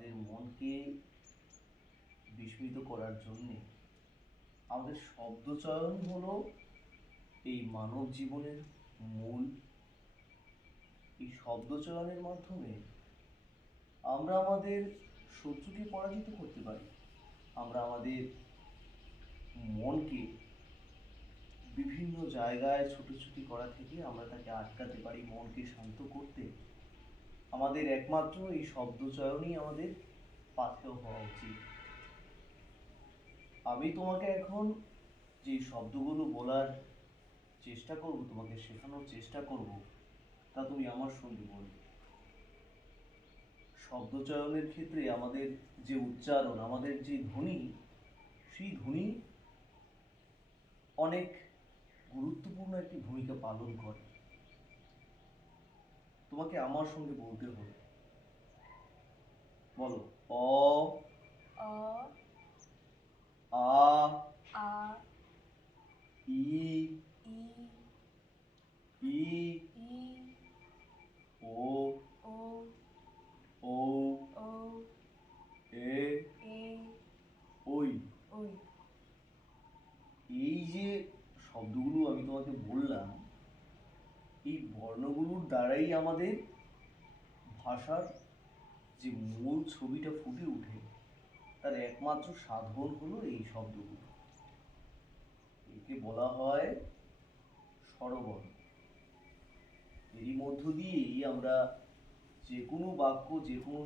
আমাদের মনকে বিস্মিত করার জন্যে আমাদের শব্দচয়ন হলো এই মানব জীবনের মূল। এই শব্দচয়নের মাধ্যমে আমরা আমাদের শত্রুকে পরাজিত করতে পারি। আমরা আমাদের মনকে বিভিন্ন জায়গায় ছুটোছুটি করা থেকে আমরা তাকে আটকাতে পারি। মনকে শান্ত করতে আমাদের একমাত্র এই শব্দচয়নই আমাদের পাথেয় হওয়া উচিত। আমি তোমাকে এখন যে শব্দগুলো বলার চেষ্টা করব, তোমাকে শেখানোর চেষ্টা করব, তা তুমি আমার সঙ্গে বলবে। শব্দচয়নের ক্ষেত্রে আমাদের যে উচ্চারণ, আমাদের যে ধ্বনি, সেই ধ্বনি অনেক গুরুত্বপূর্ণ একটি ভূমিকা পালন করে। তোমাকে আমার সঙ্গে বলতে হবে। বলো, অ, অ, আ, আ, ই, ই, ই, ই, ও, ও, ও, ও, এ, এ, ওই। ওই। এই যে শব্দগুলো আমি তোমাকে বললাম, এই বর্ণগুলোর দ্বারাই আমাদের ভাষার যে মূল ছবিটা ফুটে ওঠে, তার একমাত্র সাধন হলো এই শব্দগুলো। একে বলা হয় স্বরবর্ণ। এরই মধ্য দিয়েই আমরা যে কোনো বাক্য, যে কোনো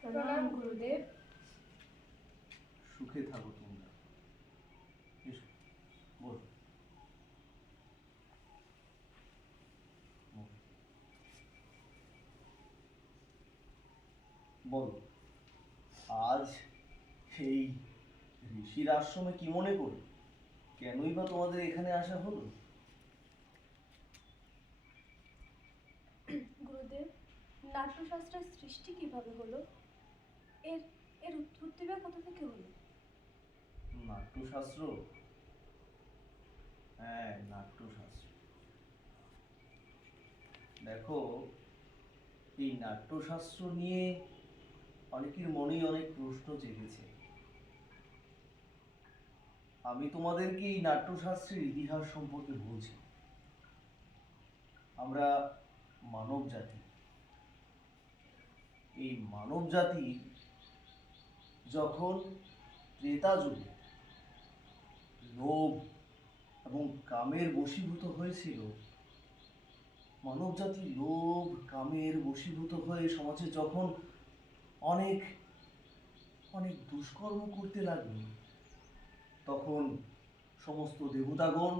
প্রণাম গুরুদেব। সুখে থাকো তোমরা। এসো, বলো। বলো, আজ এই ঋষির আশ্রমে কি মনে করে, কেনই বা তোমাদের এখানে আসা হলো? গুরুদেব, নাট্যশাস্ত্রের সৃষ্টি কিভাবে হলো? এর এর উৎপত্তি বা কোথা থেকে হলো? নাট্যশাস্ত্র? হ্যাঁ, নাট্যশাস্ত্র। দেখো, এই নাট্যশাস্ত্র নিয়ে অনেকের মনেই অনেক প্রশ্ন জেগেছে। আমি তোমাদেরকে এই নাট্যশাস্ত্রের ইতিহাস সম্পর্কে বলছি। আমরা মানব জাতি, এই মানব জাতি যখন ত্রেতা যুগে লোভ এবং কামের বশীভূত হয়েছিল, মানব জাতি লোভ কামের বশীভূত হয়ে সমাজে যখন অনেক অনেক দুষ্কর্ম করতে লাগলো, তখন সমস্ত দেবতাগণ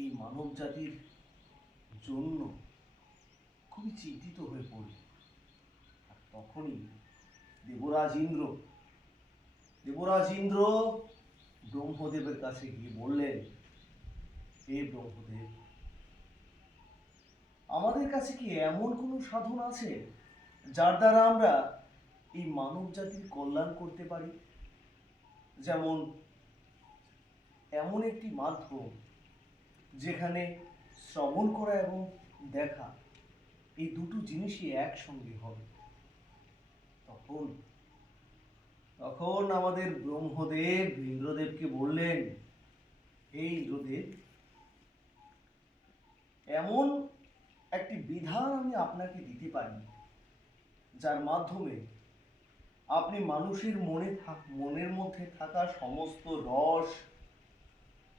এই মানব জাতির জন্য খুবই চিন্তিত হয়ে পড়ল। আর তখনই দেবরাজ ইন্দ্র ব্রহ্মদেবের কাছে গিয়ে বললেন, হে ব্রহ্মদেব, আমাদের কাছে কি এমন কোনো সাধন আছে যার দ্বারা আমরা এই মানব জাতির কল্যাণ করতে পারি? যেমন এমন একটি মাধ্যম যেখানে শ্রবণ করা এবং দেখা, এই দুটো জিনিসই একসঙ্গে হবে। তখন তখন আমাদের ব্রহ্মদেব ইন্দ্রদেবকে বললেন, হে ইন্দ্রদেব, এমন একটি বিধান আমি আপনাকে দিতে পারি যার মাধ্যমে আপনি মানুষের মনের মধ্যে থাকা সমস্ত রস,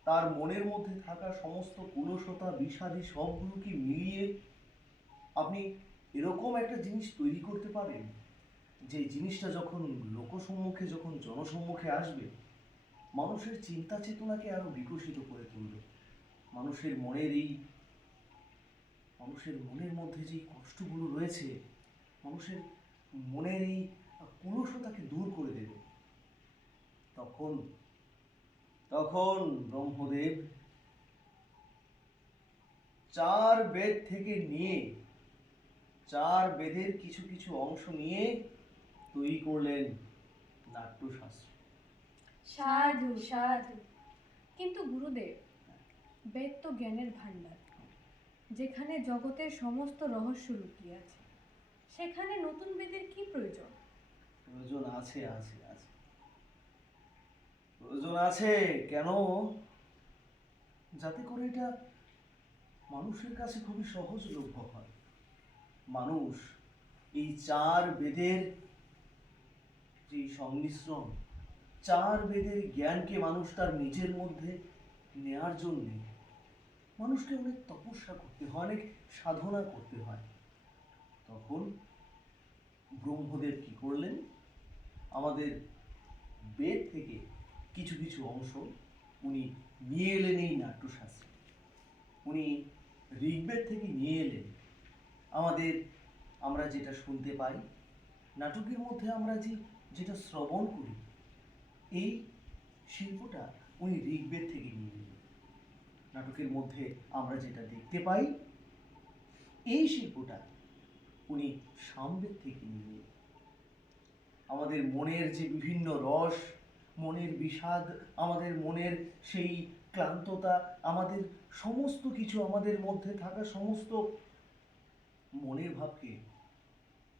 তার মনের মধ্যে থাকা সমস্ত কুলসতা বিষাদি সবগুলোকে মিলিয়ে আপনি এরকম একটা জিনিস তৈরি করতে পারেন, যে জিনিসটা যখন লোকসম্মুখে, যখন জনসম্মুখে আসবে, মানুষের চিন্তা চেতনাকে আরো বিকশিত করে তুলবে। মানুষের মনের মধ্যে যে কষ্টগুলো রয়েছে, মানুষের মনের এই কুলসতাকে দূর করে দেবে। তখন তখন ব্রহ্মদেব 4 বেদ থেকে নিয়ে, 4 বেদের কিছু কিছু অংশ নিয়ে তৈরি করলেন নাট্যশাস্ত্র। সাধু সাধু। কিন্তু গুরুদেব, বেদ তো জ্ঞানের ভাণ্ডার, যেখানে জগতের সমস্ত রহস্য লুকিয়ে আছে, সেখানে নতুন বেদের কি প্রয়োজন? প্রয়োজন আছে আছে আছে প্রয়োজন আছে। কেন? যাতে করে এটা মানুষের কাছে খুবই সহজলভ্য হয়। মানুষ এই চার বেদের যে সংমিশ্রণ, চার বেদের জ্ঞানকে মানুষ তার নিজের মধ্যে নেয়ার জন্য মানুষকে অনেক তপস্যা করতে হয়, অনেক সাধনা করতে হয়। তখন ব্রহ্মদেব কি করলেন? আমাদের বেদ থেকে কিছু কিছু অংশ উনি নিয়ে এলেন এই নাট্যশাস্ত্রে। উনি ঋগ্বেদ থেকে নিয়ে এলেন আমাদের, আমরা যেটা শুনতে পাই নাটকের মধ্যে, আমরা যেটা শ্রবণ করি, এই শিল্পটা উনি ঋগ্বেদ থেকে নিয়ে এলেন। নাটকের মধ্যে আমরা যেটা দেখতে পাই, এই শিল্পটা উনি সামবেদ থেকে নিয়ে এলেন। আমাদের মনের যে বিভিন্ন রস, মনের বিষাদ, আমাদের মনের সেই ক্লান্ততা, আমাদের সমস্ত কিছু, আমাদের মধ্যে থাকা সমস্ত মনের ভাবকে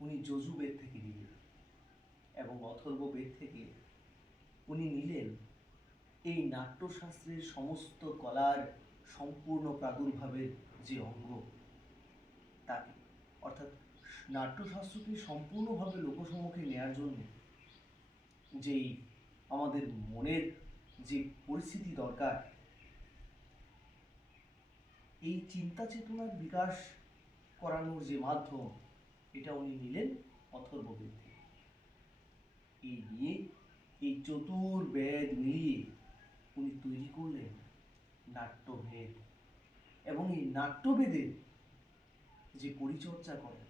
উনি যজুর্বেদ থেকে নিলেন এবং অথর্ববেদ থেকে উনি নিলেন এই নাট্যশাস্ত্রের সমস্ত কলার সম্পূর্ণ প্রাদুর্ভাবের যে অঙ্গ, তাকে, অর্থাৎ নাট্যশাস্ত্রকে সম্পূর্ণভাবে লোকসম্মুখে নেয়ার জন্য যেই আমাদের মনের যে পরিস্থিতি দরকার, এই চিন্তা চেতনার বিকাশ করানোর যে মাধ্যম, এটা উনি নিলেন অথর্ববেদ থেকে। এই নিয়ে এই চতুর্বেদ মিলিয়ে উনি তৈরি করলেন নাট্যভেদ। এবং এই নাট্যভেদের যে পরিচর্যা করেন,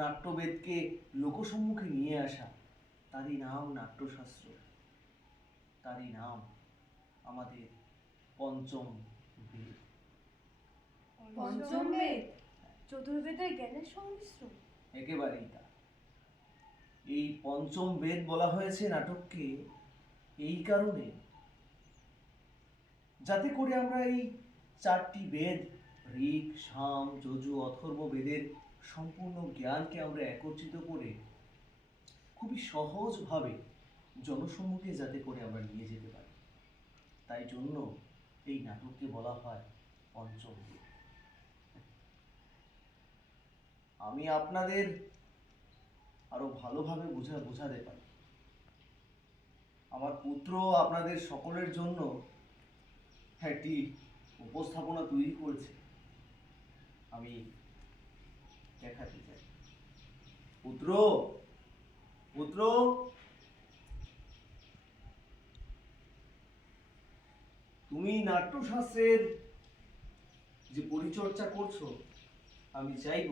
নাট্যবেদকে লোকসম্মুখে নিয়ে আসা, তারই নাম নাট্যশাস্ত্র, তারই নাম আমাদের পঞ্চম বেদ। পঞ্চম বেদ চতুর্বেদের জ্ঞানের সংমিশ্রণ। একেবারেই তা। এই পঞ্চম বেদ বলা হয়েছে নাটককে এই কারণে, যাতে করে আমরা এই চারটি বেদ, ঋক, সাম, যজু, অথর্ব বেদের সম্পূর্ণ জ্ঞানকে আমরা একত্রিত করে খুবই সহজভাবে জনসম্মুখে যাতে করে আমরা নিয়ে যেতে পারি, তাই জন্য এই নাটককে বলা হয় পঞ্চম বেদ। আমি আপনাদের আরো ভালোভাবে বোঝাতে পারি। আমার পুত্র আপনাদের সকলের জন্য একটি উপস্থাপনা তৈরি করেছে, আমি দেখাতে চাই। পুত্র, পুত্র, তুমি নাট্যশাস্ত্রের যে পরিচর্যা করছো, আমি চাইব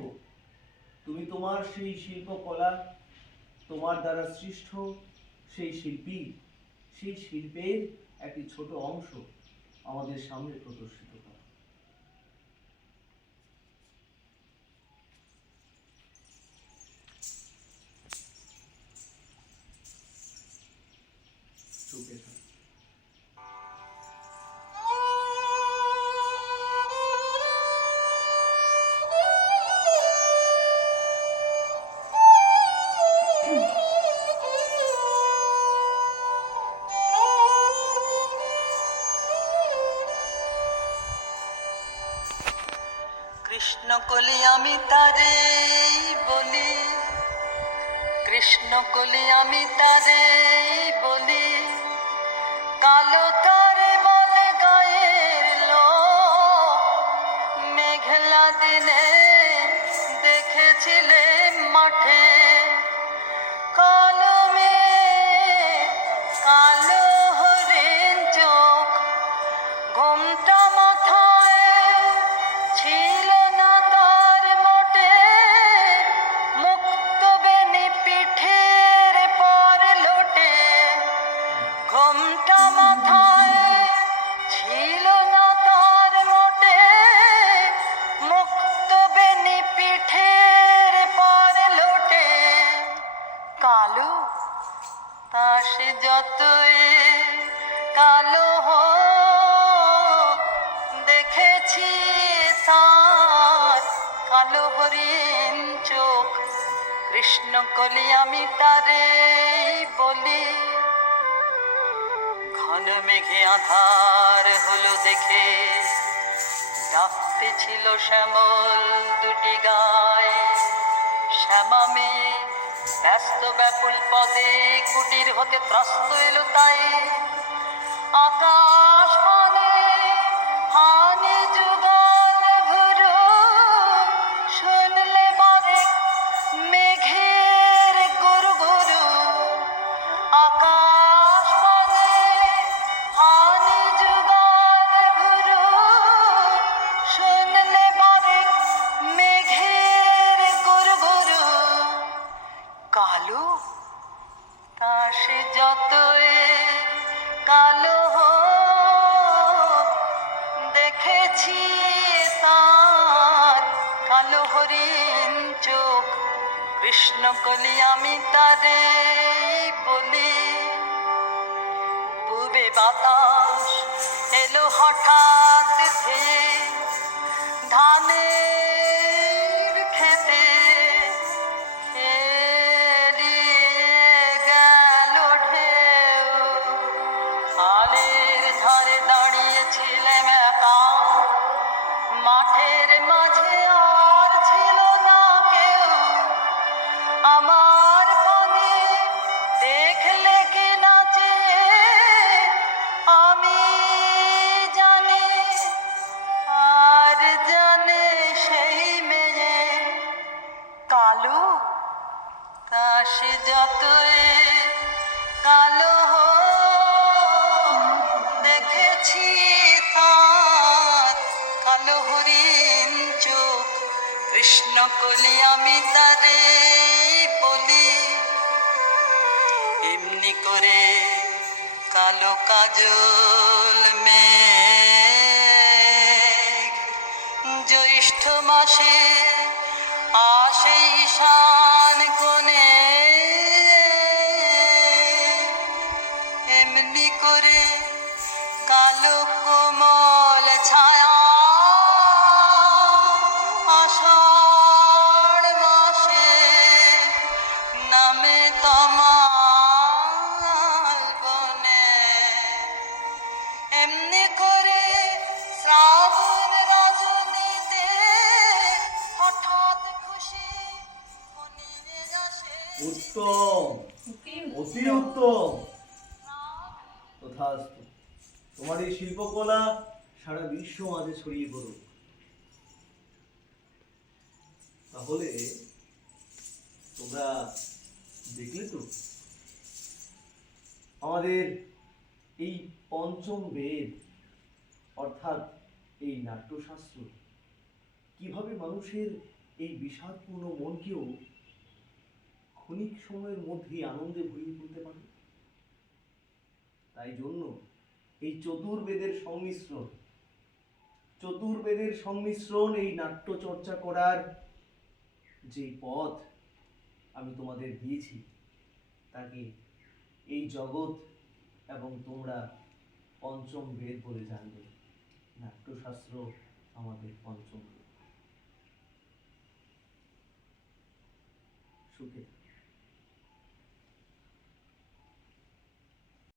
তুমি তোমার সেই শিল্পকলা, তোমার দ্বারা সৃষ্ট সেই শিল্পী, সেই শিল্পের একটি ছোট অংশ আমাদের সামনে প্রদর্শিত করো। চুপে থাকো। কৃষ্ণ কলি আমি তারে বলি, কৃষ্ণ কলি আমি তারে বলি, কালো তারে বলে গায়ের লোক, মেঘলা দিনে দেখেছিলে মাঠে, কালো মেঘ, কালো হরিণ চোখ, ঘোমটা মাথায় ছিল না তার মোটে, মুক্ত বেনি পিঠের পর লোটে, ঘোমটা মাথায় ছিল না তার মোটে, মুক্ত বেনি পিঠের পর লোটে, কালো তা সে যতই কালো হোক, দেখেছি তার কালো হরিণ চোখ, কৃষ্ণ কলি আমি তারে বলি। ঘন মেঘে আধার হলো দেখে ডাকতে ছিল শ্যামল দুটি গায়। শ্যামা মেয়ে ব্যস্ত ব্যাকুল পদে কুটির হতে ত্রস্ত এলো তাই। আকাশ পানে হানি যুগল ভুরু, শুনলে বারে মেঘের গুরু গুরু। আকাশ পানে হানি যুগল ভুরু, শুনলে বারে মেঘের গুরু গুরু। কালো তা সে যতই কালো হোক, দেখেছি তার কালো হরিণ চোখ। কৃষ্ণ কলি আমি তারে বলি। পূবে বাতাস এলো হঠাৎ ধেয়ে ধানের খেতে খেলিয়ে গেল ঢেউ। খালের ধারে দাঁড়িয়েছিলাম একা, মাঠের মাঝে আর ছিল না কেউ। আমার পানে দেখলে কি নাচে আমি জানি, আর জানে সেই মেয়ে। কালো তা সে যতই কালো হোক, দেখেছি তার কালো হরিণ চোখ। কৃষ্ণ কলি আমি তারে বলি। এমনি করে কালো কাজল মেঘ জ্যৈষ্ঠ মাসে আসে ঈশান কোণে। এমনি করে কালো কোমল ছায়া আষাঢ় মাসে নামে তমাল বনে। এমনি করে শ্রাবণ রজনীতে হঠাৎ খুশি মনে আসে। উত্তম, অতি উত্তম। তথাস্তু। তোমার এই শিল্পকলা সারা বিশ্ব মাঝে ছড়িয়ে পড়ুক। তাহলে তোমরা দেখলে তো আমাদের এই পঞ্চম বেদ অর্থাৎ এই নাট্যশাস্ত্র কিভাবে মানুষের এই বিষাদপূর্ণ মনকেও ক্ষণিক সময়ের মধ্যেই আনন্দে ভরিয়ে তুলতে পারে। তাই জন্য এই চতুর্বেদের সংমিশ্রণ এই নাট্য চর্চা করার যে পথ আমি তোমাদের দিয়েছি, তাকে এই জগৎ এবং তোমরা পঞ্চম বেদ বলে জানবে। নাট্যশাস্ত্র আমাদের পঞ্চম বেদ। সুখে